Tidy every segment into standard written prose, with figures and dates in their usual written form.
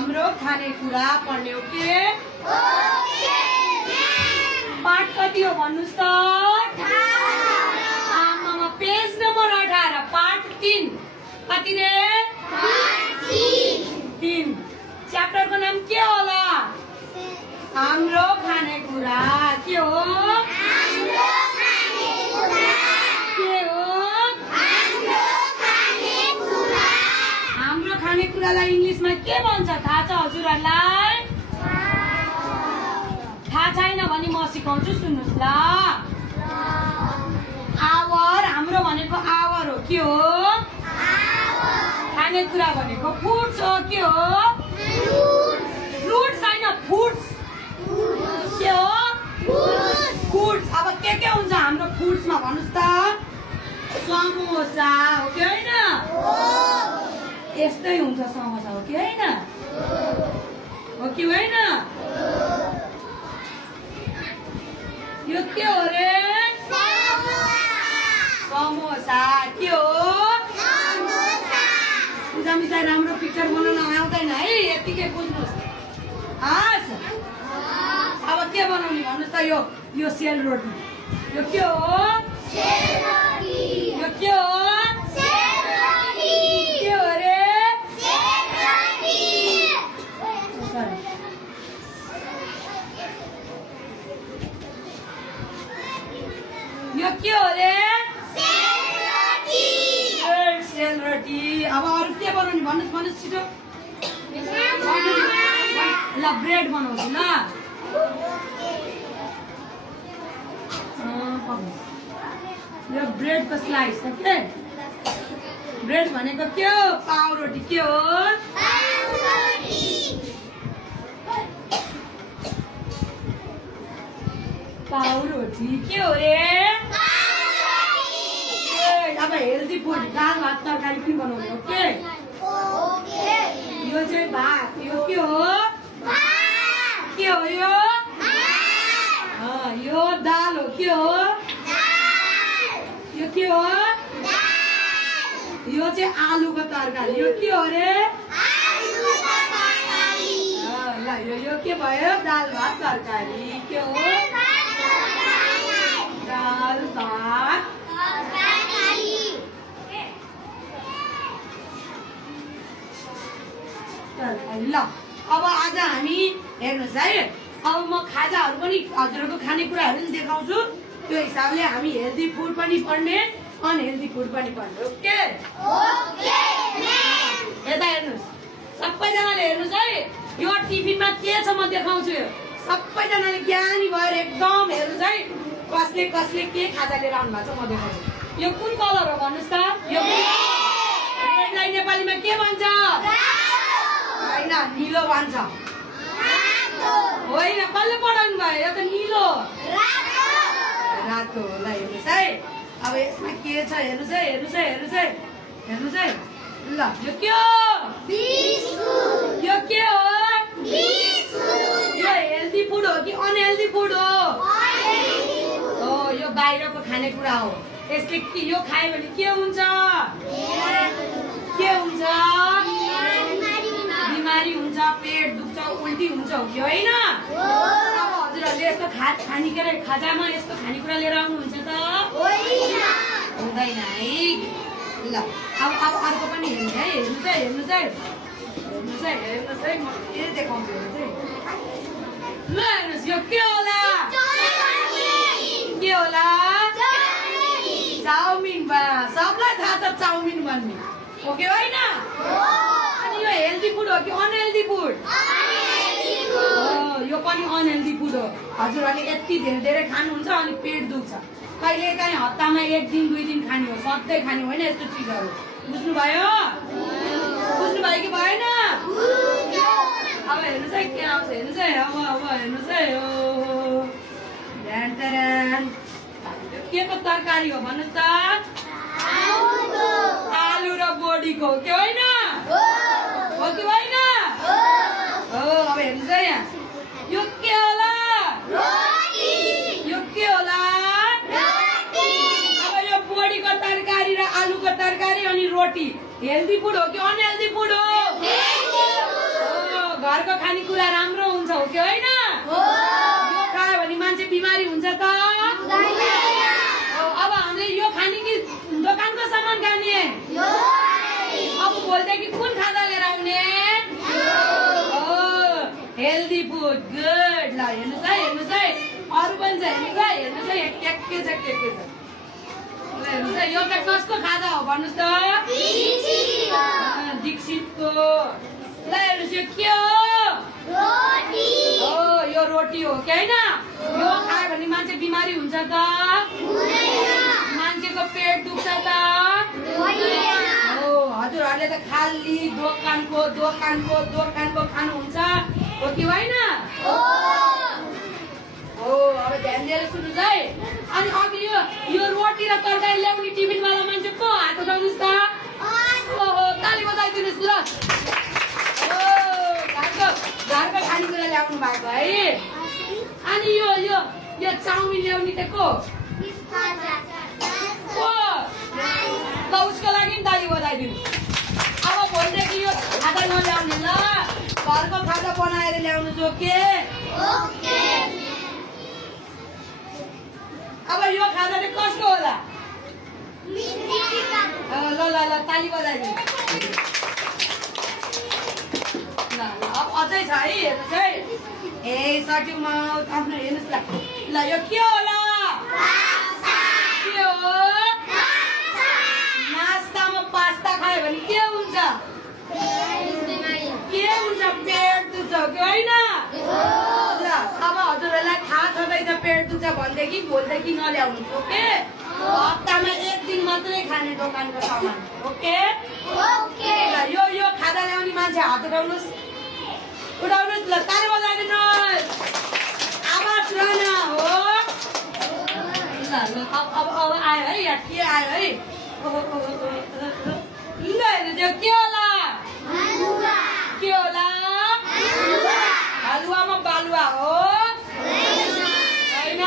हाम्रो खानेकुरा पढ्ने हो के? पाठ कति हो भन्नुस् त? आमामा पेज नम्बर 18 पाठ 3 कति रे? 3 च्याप्टरको नाम के होला? हाम्रो खानेकुरा के हो? के हो? हाम्रो खानेकुरालाई इङ्ग्लिसमा के भन्छ थाहा छ हजुरहरूलाई? थाहा छैन भने म सिकाउँछु सुन्नुस् ल। आवर हाम्रो भनेको आवर हो के हो? खानेकुरा भनेको फुड्स हो के हो? फ्रुट्स हैन फुड्स के हो? फुड्स। अब के हुन्छ हाम्रो फुड्समा भन्नुस् त? समोसा हो कि होइन? यस्तै हुन्छ समोसा हो कि होइन? हो कि होइन? यो के हो रे? समोसा के हो? पूजा मिसाई राम्रो पिक्चर बनाउन आउँदैन है, यतिकै बुझ्नुहोस्। हस् अब के बनाउने भन्नुहोस् त? यो सेलरोटी यो के हो? यो के हो? के हो रे? यो के हो रे? सेलरोटी। अब अरू के बनाउने भन्नुहोस् छिटो। ल ब्रेड बनाउँछु ल। यो ब्रेडको स्लाइस हो के? ब्रेड भनेको के हो? पाउरोटी के हो? पाउरोटी के हो रे? अब हेल्दी फुड दाल भात तरकारी पनि बनाउने हो के? यो चाहिँ भात। यो के हो? के हो यो? यो दाल हो के हो? यो के हो? यो चाहिँ आलुको तरकारी। यो के हो रे? ल यो के भयो? दाल भात तरकारी के हो? दाल भात ल। अब आज हामी हेर्नुहोस् है, अब म खाजाहरू पनि हजुरहरूको खानेकुराहरू पनि देखाउँछु। त्यो हिसाबले हामी हेल्दी फुड पनि पढ्ने अनहेल्दी फुड पनि पढ्ने। ओके? यता हेर्नुहोस् सबैजनाले हेर्नुहोस् है, यो टिफिनमा के छ म देखाउँछु। यो सबैजनाले ज्ञानी भएर एकदम हेर्नुहोस् है, कसले कसले के खाजा लिएर आउनु भएको छ म देखाउँछु। यो कुन कलर हो भन्नुहोस् त? यो रेडलाई नेपालीमा के भन्छ? होइन निलो भन्छ। होइन कसले पढाउनु भयो? यो त निलो रातो होला। हेर्नुहोस् है, अब यसमा के छ हेर्नुहोस् है, हेर्नुहोस् है, हेर्नुहोस् है, हेर्नुहोस् है। ल यो के हो? यो के हो? यो हेल्दी फुड हो कि अनहेल्दी फुड हो? यो बाहिरको खानेकुरा हो। यसले यो खायो भने के हुन्छ? के हुन्छ? बिमारी हुन्छ, पेट दुख्छ, उल्टी हुन्छ हो कि होइन? अब हजुरहरूले यस्तो खाजामा यस्तो खानेकुरा लिएर आउनुहुन्छ त? हुँदैन है। ल अब अर्को पनि हेर्नु है, हेर्नुहोस् है, हेर्नुहोस् है, हेर्नुहोस् है, हेर्नुहोस् है, म के देखाउँछु हेर्नुहोस् है। ल हेर्नुहोस् यो के होला? के होला? चाउमिन। सबलाई थाहा छ चाउमिन भन्ने हो कि होइन? अनि यो हेल्दी फुड हो कि अनहेल्दी फुड? यो पनि अनहेल्दी फुड हो। हजुरहरूले यति धेरै खानुहुन्छ अनि पेट दुख्छ। कहिले काहीँ हप्तामा 1 दिन 2 दिन खाने हो, सधैँ खाने होइन यस्तो चिजहरू। बुझ्नुभयो? बुझ्नुभयो कि भएन? अब हेर्नुहोस् है के आउँछ हेर्नुहोस् है। अब हेर्नुहोस् है, के को तरकारी हो भन्नुहोस् त? आलु र बोडीको हो कि होइन? हो कि होइन? हो। अब हेर्नुहोस् है यहाँ यो के होला? यो के होला? अब यो बोडीको तरकारी र आलुको तरकारी अनि रोटी हेल्दी फुड हो कि अनहेल्दी फुड हो? घरको खानेकुरा राम्रो हुन्छ हो कि होइन? यो खायो भने मान्छे बिमारी हुन्छ त? अब हामीले यो खाने कि दोकानको सामान खाने? अब भोलिदेखि कुन खाजा लिएर आउने? Healthy food, good. ल हेर्नुहोस् है, हेर्नुहोस् है, अरू पनि छ, हेर्नुहोस् है, हेर्नुहोस् है, के छ। ल हेर्नुहोस् है, यो त कसको खाजा हो भन्नुहोस् त? दीक्षितको। ल हेर्नुहोस् यो के हो? यो रोटी हो कि होइन? यो खायो भने मान्छे बिमारी हुन्छ त? मान्छेको पेट दुख्छ त? हजुरहरूले त खाली दोकानको खानुहुन्छ हो कि होइन? अब ध्यान दिएर सुन्नुहोस् है। अनि अघि यो रोटी र तरकारी ल्याउने टिफिनवाला मान्छे को हात उठाउनुहोस् त? ओहो, ताली बजाइदिनुहोस् ल। घरको खानेकुरा ल्याउनु भएको है। अनि यो चाउमिन ल्याउने त को? ल उसको लागि नि ताली बजाइदिनु। अब भोलिदेखि यो खाजा नल्याउने ल, घरको खाजा बनाएर ल्याउनु जो के? अब यो खाजा चाहिँ कसको होला? ल ताली बजाइदिनु। ल अब अझै छ है, हेर्नुहोस् है। सट्युमा आफ्नो हेर्नुहोस् ल। यो के होला? के हो? नास्तामा पास्ता खायो भने के हुन्छ? पेट दुख्छ हो कि होइन? ल अब हजुरहरूलाई थाहा छँदैछ पेट दुख्छ भनेदेखि भोलिदेखि नल्याउनु, ओके? हप्तामा एक दिन मात्रै खाने दोकानको सामान, ओके? ल यो खाजा ल्याउने मान्छे हात उठाउनुहोस् ल, ताली बजाइदिनुहोस्। आवाज रहेन हो? ल अब आयो है, यहाँ के आयो है? ल हेर्नु के होला? के होला? हलुवामा बालुवा हो होइन?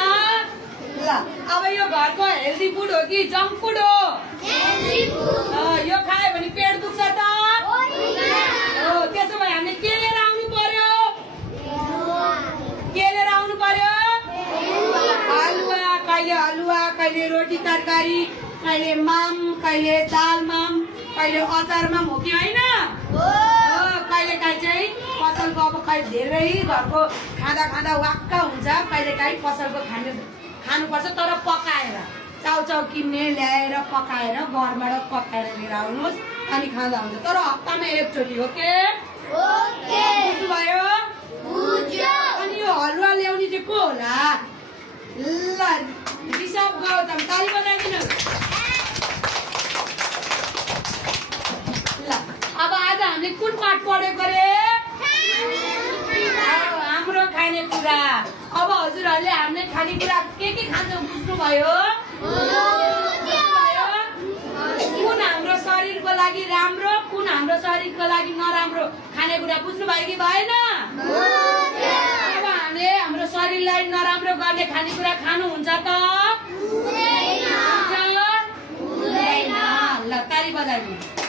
ल अब यो घरको हेल्दी फुड हो कि जङ्क फुड हो? यो खायो भने पेट दुख्छ त? त्यसो भए हामीले के लिएर आउनु पर्यो? हलुवा, कहिले रोटी तरकारी, कहिले माम, कहिले दाल माम, कहिले अचार माम हो कि होइन? कहिले काहीँ चाहिँ पसलको अब कहिले धेरै घरको खाँदा वाक्क हुन्छ, कहिले काहीँ पसलको खानुपर्छ तर पकाएर। चाउचाउ किन्ने ल्याएर पकाएर घरबाट पकाएर लिएर आउनुहोस् अनि खाँदा हुन्छ, तर हप्तामा एकचोटि, ओके? बुझ्नुभयो? अनि यो हलुवा ल्याउने चाहिँ को होला? ल ऋषभ गौतम, ताली बजाइदिनु। ल अब आज हामीले कुन पाठ पढेको रे? हाम्रो खानेकुरा। अब हजुरहरूले हामीले खानेकुरा के खान्छौँ बुझ्नुभयो? कुन हाम्रो शरीरको लागि राम्रो, कुन हाम्रो शरीरको लागि नराम्रो खानेकुरा बुझ्नुभयो कि भएन? अब हामीले हाम्रो शरीरलाई नराम्रो गर्ने खानेकुरा खानुहुन्छ त? ल ताली बजाइदिनु।